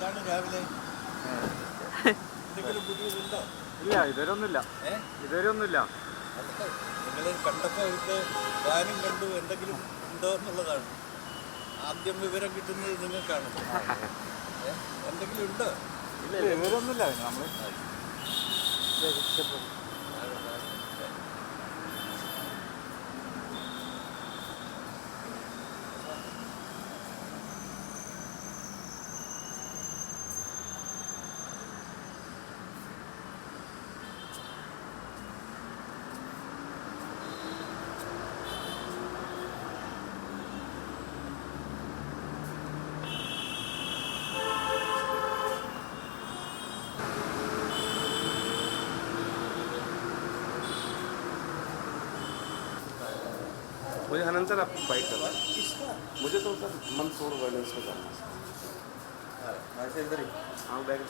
എന്താണ് രാവിലെ എന്തെങ്കിലും പുതിയതുണ്ടോ? ഇല്ല, ഇതുവരെ ഒന്നുമില്ല. അതല്ലേ നിങ്ങൾ കണ്ടപ്പോൾ ഇവിടുത്തെ പ്ലാനും കണ്ടു, എന്തെങ്കിലും ഉണ്ടോ എന്നുള്ളതാണ് ആദ്യം വിവരം കിട്ടുന്നത് നിങ്ങൾക്കാണ്. എന്തെങ്കിലും ഉണ്ടോ? ഇല്ല, ഇതുവരെ ഒന്നുമില്ല. നമ്മൾ मुझे हनन सर आपको फाइट करना है। मुझे तो सर मंदसौर वायलेंस में करना है। हाँ bag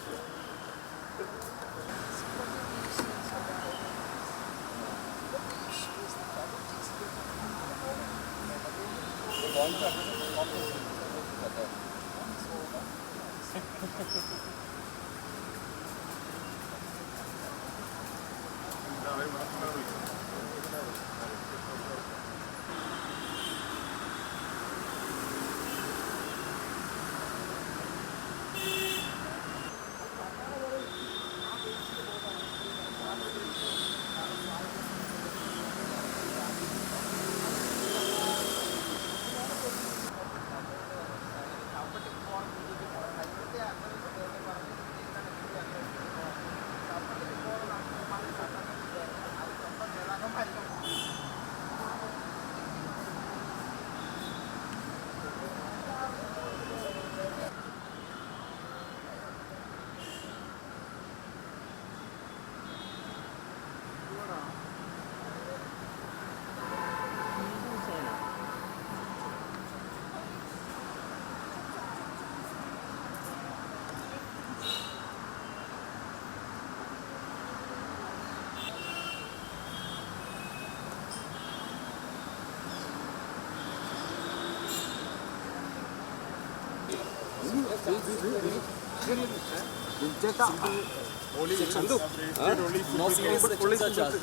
No serious such as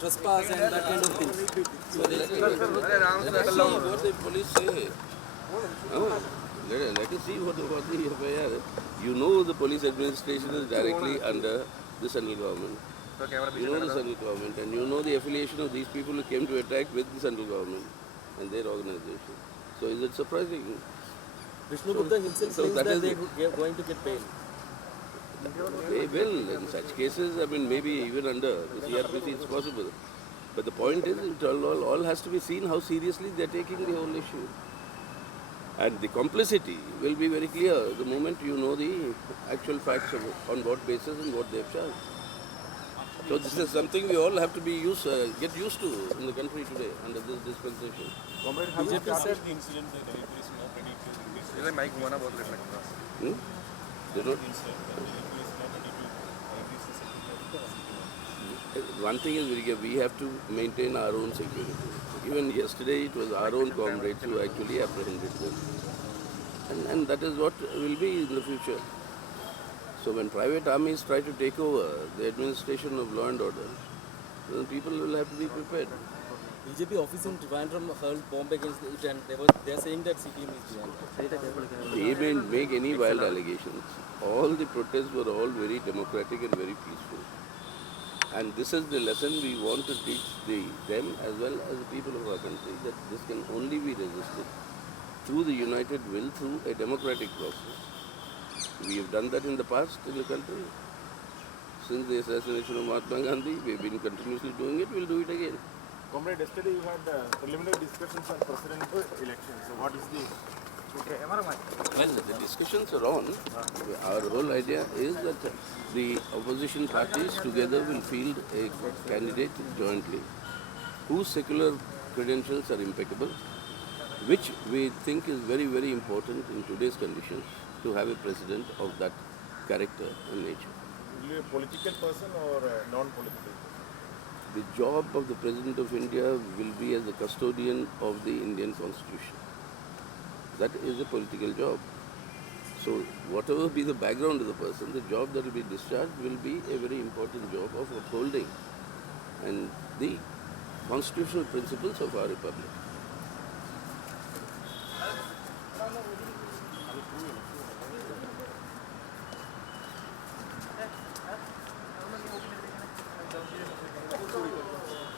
trespass and that kind of thing. So let us see what the police say. Let us see what the FIR. You know the police administration is directly under the central government. You know the central government and you know the affiliation of these people who came to attack with the central government and their organization. So is it surprising? Vishnu Gupta himself claims that they are going to get bail. They will. In such cases, I mean, maybe even under the CRPC it's possible. But the point is, it all has to be seen how seriously they are taking the whole issue. And the complicity will be very clear the moment you know the actual facts of on what basis and what they have charged. So this is something we all have to be get used to in the country today under this dispensation. BJP said the incident that there is no ready to increase इधर mic घुमाना बहुत late लगता है। They don't, the incident that there is not ready to increase the security. one thing is we have to maintain our own security. Even yesterday it was our own comrades who actually apprehended them. And that is what will be in the future. So when private armies try to take over the administration of law and order, then people will have to be prepared. BJP office in Trivandrum hurled bomb against it and they are saying that CPM is behind. They didn't make any wild allegations. All the protests were all very democratic and very peaceful. And this is the lesson we want to teach them as well as the people of our country, that this can only be resisted through the united will, through a democratic process. We have done that in the past in the country. Since the assassination of Mahatma Gandhi, we have been continuously doing it, we will do it again. Comrade, yesterday you had preliminary discussions on presidential elections. So what is the... Well, the discussions are on. Our whole idea is that the opposition parties together will field a candidate jointly whose secular credentials are impeccable, which we think is very, very important in today's conditions to have a president of that character and nature. Will you a political person or non-political? The job of the President of India will be as the custodian of the Indian Constitution. That is a political job. So whatever be the background of the person, the job that will be discharged will be a very important job of upholding and the constitutional principles of our republic.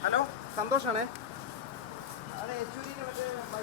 Hello സന്തോഷാണേ